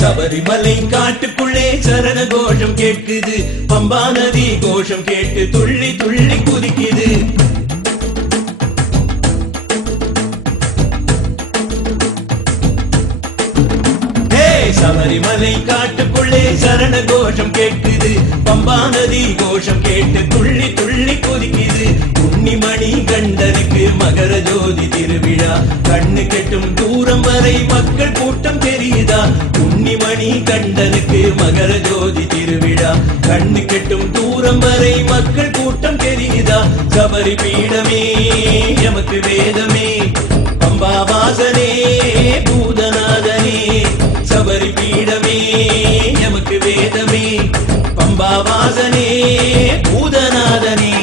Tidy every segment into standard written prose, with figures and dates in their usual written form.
சபரிமலை காட்டுக்குள்ளே சரண கோஷம் கேட்குது, பம்பா நதி கோஷம் கேட்டு துள்ளி துள்ளி குதிக்குது. சபரிமலை காட்டுக்குள்ளே சரண கோஷம் கேட்குது, பம்பா நதி கோஷம் கேட்டு துள்ளி துள்ளி குதிக்குது. உன்னிமணி கண்டனுக்கு மகர ஜோதி திருவிழா, கண்ணு கெட்டும் தூரம் வரை மக்கள் கூட்டம் தெரியுதா? உன்னிமணி கண்டனுக்கு மகர ஜோதி திருவிழா, கண்ணு கெட்டும் தூரம் வரை மக்கள் கூட்டம் தெரியுதா? சபரி பீடமே எமக்கு வேதமே, பம்பா வாசனே பூதநாதனே. சபரி பீடமே எமக்கு வேதமே, பம்பா வாசனே பூதநாதனே.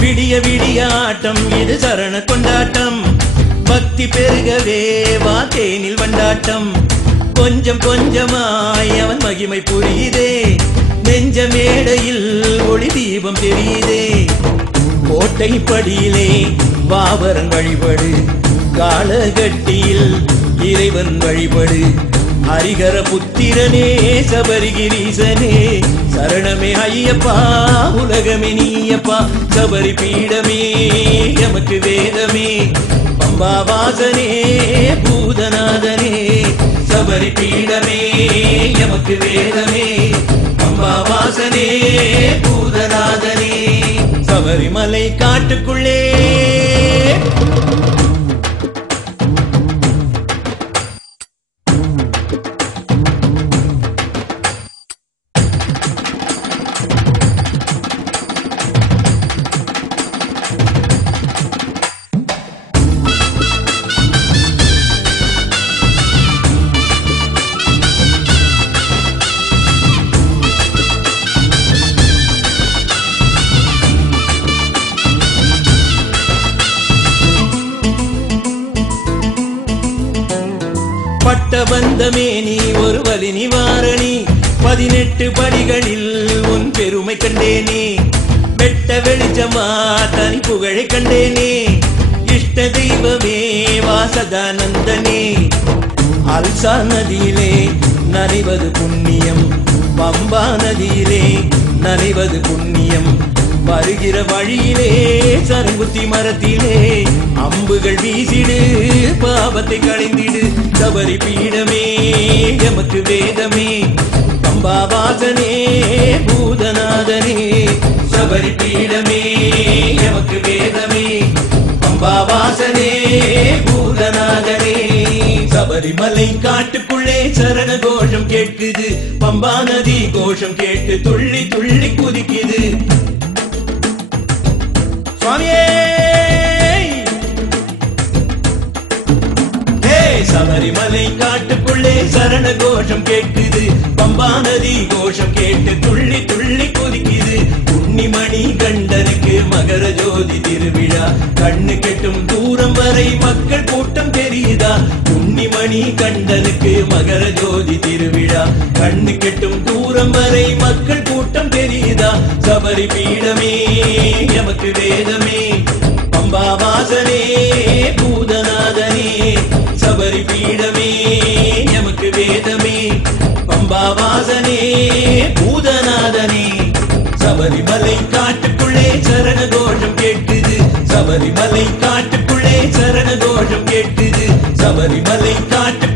விடிய விடிய ஆட்டம் இது சரண கொண்டாட்டம், பக்தி பெருகவே வா தேனில் வண்டாட்டம். கொஞ்சம் கொஞ்சமாய் அவன் மகிமை புரியுதே, நெஞ்ச மேடையில் ஒளி தீபம் தெரியுதே. கோட்டை படியிலே வாவரன் வழிபடு, காலகட்டியில் இறைவன் வழிபடு. ஹரிகர புத்திரனே சபரிகிரீசனே, சரணமே ஐயப்பா உலகமே நீயப்பா. சபரி பீடமே எமக்கு வேதமே, பம்பா வாசனே பூதநாதனே. சபரி பீடமே எமக்கு வேதமே, பம்பா வாசனே பூதநாதனே. சபரிமலை காட்டுக்குள்ளே பட்ட பந்தமே நீ ஒரு வலி நிவாரணி, 18 படிகளில் உன் பெருமை கண்டேனே. வெட்ட வெளிச்சமா தனி புகழை கண்டேனே, இஷ்ட தெய்வமே வாசதானந்தனே. அல்சா நதியிலே நனைவது புண்ணியம், பம்பா நதியிலே நனைவது புண்ணியம். வருகிற வழியிலே சரங்குத்தி மரத்திலே அம்புகள் வீசிடு, பாவத்தை களைந்திடு. சபரி பீடமே எமக்கு வேதமே, பம்பா வாசனே பூதநாதனே. சபரி பீடமே எமக்கு வேதமே, பம்பா வாசனே பூதநாதனே. சபரிமலை காட்டுக்குள்ளே சரண கோஷம் கேட்குது, பம்பா நதி கோஷம் கேட்டு துள்ளி துள்ளி குதிக்குது. சபரிமலை காட்டுக்குள்ளே சரண கோஷம் கேட்குது, பம்பா நதி கோஷம் கேட்டு துள்ளி துள்ளி குதிக்குது. உன்னிமணி கண்டனுக்கு மகர ஜோதி திருவிழா, கண்ணு கெட்டும் தூரம் வரை மக்கள் கூட்டம் தெரியுதா? உன்னிமணி கண்டனுக்கு மகர ஜோதி திருவிழா, கண்ணு கெட்டும் தூரம் வரை மக்கள் கூட்டம் தெரியுதா? சபரி பீடமே எமக்கு வேதமே, பம்பா வாசனே பூதநாதனே. சபரி பீடமே எமக்கு வேதமே, பம்பா வாசனே பூதநாதனே. சபரிமலை காட்டுக்குள்ளே சரண கோஷம் கேட்குது, சபரிமலை காட்டுக்குள்ளே சரண கோஷம் கேட்குது. சபரிமலை காட்டு